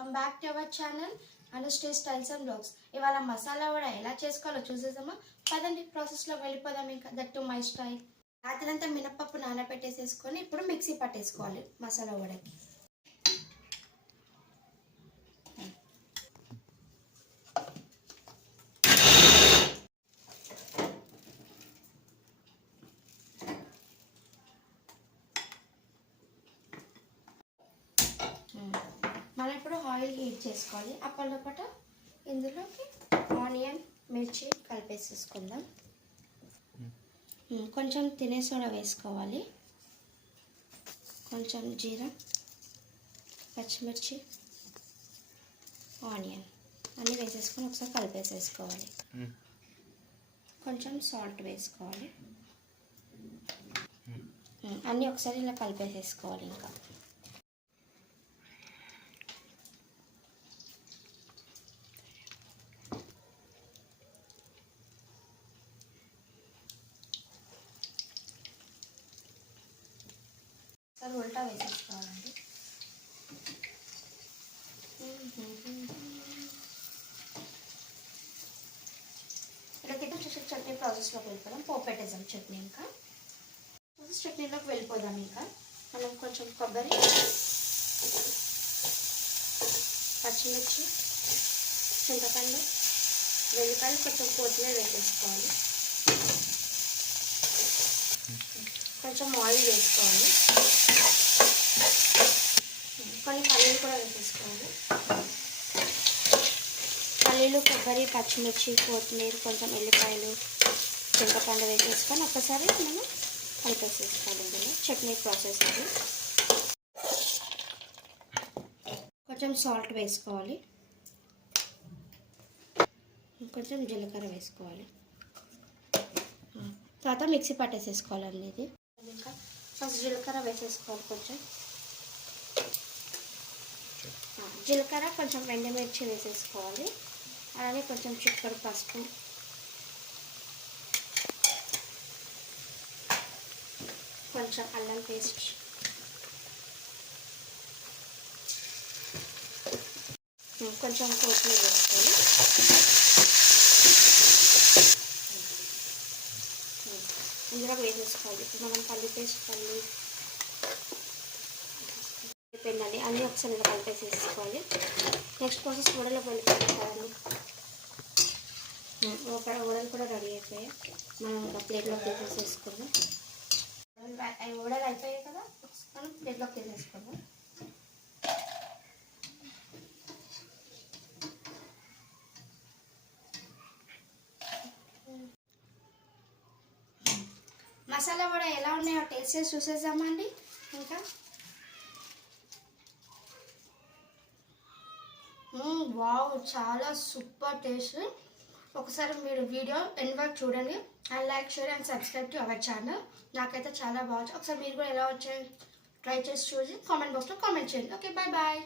Welcome back to our channel Anushri styles and blogs. ఇవాళ మసాలా వడ ఎలా చేసుకోవాలో చూసేద్దామా? పదండి ప్రాసెస్లో వెళ్ళిపోదాం. ఇంకా దట్ టు మై స్టైల్. రాత్రంతా మినపప్పు నానబెట్టేసేసుకొని ఇప్పుడు మిక్సీ పట్టేసుకోవాలి మసాలా వడకి. మనం ఇప్పుడు ఆయిల్ హీట్ చేసుకోవాలి. అప్పటిలోపట ఇందులోకి ఆనియన్ మిర్చి కలిపేసేసుకుందాం. కొంచెం తినే సోడా వేసుకోవాలి, కొంచెం జీరా, పచ్చిమిర్చి, ఆనియన్ అన్నీ వేసేసుకొని ఒకసారి కలిపేసేసుకోవాలి. కొంచెం సాల్ట్ వేసుకోవాలి. అన్నీ ఒకసారి ఇలా కలిపేసేసుకోవాలి. ఇంకా సార్ ఉల్టా వేసేసుకోవాలండి. ఇలాగైతే చట్నీ ప్రాసెస్లోకి వెళ్ళిపోదాం. పోపు పెట్టేద్దాం చట్నీ. ఇంకా చట్నీలోకి వెళ్ళిపోదాం. ఇంకా మనం కొంచెం కొబ్బరి, పచ్చిమిర్చి, చింతపండు, వెల్లిపాయలు, కొంచెం కొత్తిమీర వేసేసుకోవాలి. కొంచెం ఆయిల్ వేసుకోవాలి. కొన్ని పల్లీలు కూడా వేసేసుకోవాలి. పల్లీలు, కొబ్బరి, పచ్చిమిర్చి, కొత్తిమీర, కొంచెం ఎల్లిపాయలు, చింతపండు వేసేసుకొని ఒక్కసారి మనం కలిపేసేసుకోవాలి. ఇందులో చట్నీ ప్రాసెస్ అది. కొంచెం సాల్ట్ వేసుకోవాలి, కొంచెం జీలకర్ర వేసుకోవాలి. తర్వాత మిక్సీ పట్టేసేసుకోవాలి అనేది. ఇంకా ఫస్ట్ జీలకర్ర వేసేసుకోవాలి. కొంచెం జీలకర్ర, కొంచెం ఎండుమిర్చి వేసేసుకోవాలి. అలానే కొంచెం చిక్కడి పసుపు, కొంచెం అల్లం పేస్ట్, కొంచెం కొత్తిమీర వేసుకోవాలి. ఇందులో వేసేసుకోవాలి. ఇప్పుడు మనం పల్లి పేస్ట్, పెండాలి అన్నీ ఒకసారి ఇలా కలిపేసేసుకోవాలి. నెక్స్ట్ ప్రాసెస్ వడలో వెళ్ళిపోవాలి. వడలు కూడా రెడీ అయిపోయాయి. మనం ఒక ప్లేట్లోకి తీసేసుకుందాం. వడలు అయిపోయాయి కదా, మనం ప్లేట్లోకి తీసేసుకుందాం. మసాలా వడ ఎలా ఉన్నాయో టేస్ట్ చేసి చూసేద్దామండి. ఇంకా వావ్, చాలా సూపర్ టేస్ట్. ఒకసారి మీరు వీడియో ఎండ్ వరకు చూడండి. And like, share and subscribe to our channel. నాకైతే చాలా బాగా. ఒకసారి మీరు కూడా ఎలా వచ్చాయి ట్రై చేసి చూసి కామెంట్ బాక్స్లో కామెంట్ చేయండి. Okay, bye bye.